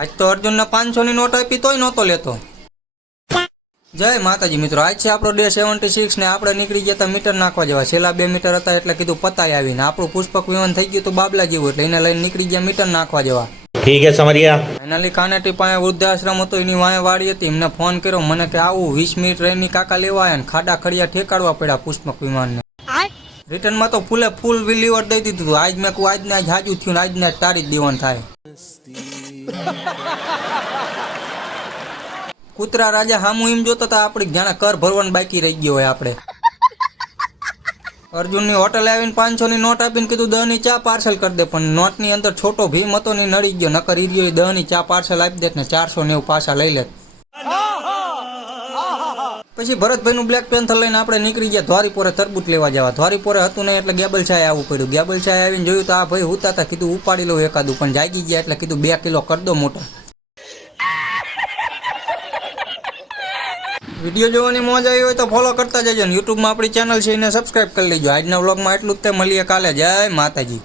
આજ તો અર્જુનને 500 ની નોટ આપી તોય નહોતો લેતો. જય માતાજી મિત્રો, આજ છે આપણો ડે 76 ને આપણે નીકળી ગયા હતા મીટર નાખવા જવા. છેલ્લા 2 મીટર હતા એટલે કીધું પતાય આવીને આપણું પુષ્પક વિમાન થઈ ગયું તો બાબલા જેવું, એટલે એને લઈને નીકળી ગયા મીટર નાખવા જવા. ઠીક હે સમરિયા. ફાઇનલી કાનેટી પાસે વૃદ્ધાશ્રમ હતો, એની વાંહે વાડી હતી. એમને ફોન કર્યો, મને કે આવું 20 મિનિટ રહીને કાકા લેવા આવ્યા ને ખાડા ખડિયા ઠેકાડવા પડ્યા પુષ્પક વિમાનને. રિટર્નમાં તો ફૂલે ફૂલ લિવર દઈ દીધું. આજ મેં કહું આજને આજ હાજુ થયું ને આજને આજ તારી જ દેવાનું થાય. કૂતરા રાજા હામું એમ જોતા હતા આપડી જાણે કર ભરવાનું બાકી રહી ગયો હોય આપણે. અર્જુનની હોટલ આવીને 500 ની નોટ આપીને કીધું 10 ની ચા પાર્સલ કરી દે, પણ નોટની અંદર છોટો ભીમ હતો ને નડી ગયો. નકર ઈ રહ્યો 10 ની ચા પાર્સલ આપી દેત ને 490 પાછા લઈ લેત. પછી ભરતભાઈ નું બ્લેક પેન્થર લઈને આપણે નીકળી ગયા દ્વારીપોરે તરબૂચ લેવા જવા. દ્વારીપોરે હતું નહીં એટલે ગેબલ ચાય આવવું પડ્યું. ગેબલ ચાય આવીને જોયું તો આ ભાઈ હુતા હતા. કીધું ઉપાડી લઉં એકાદું, પણ જાગી ગયા એટલે કીધું 2 કિલો કરી દો મોટો. વિડીયો જોવાની મોજ આવી હોય તો ફોલો કરતા જજો ને યુટ્યુબમાં આપણી ચેનલ છે એને સબસ્ક્રાઇબ કરી લેજો. આજના વ્લોગમાં એટલું જ તે, મળીએ કાલે. જય માતાજી.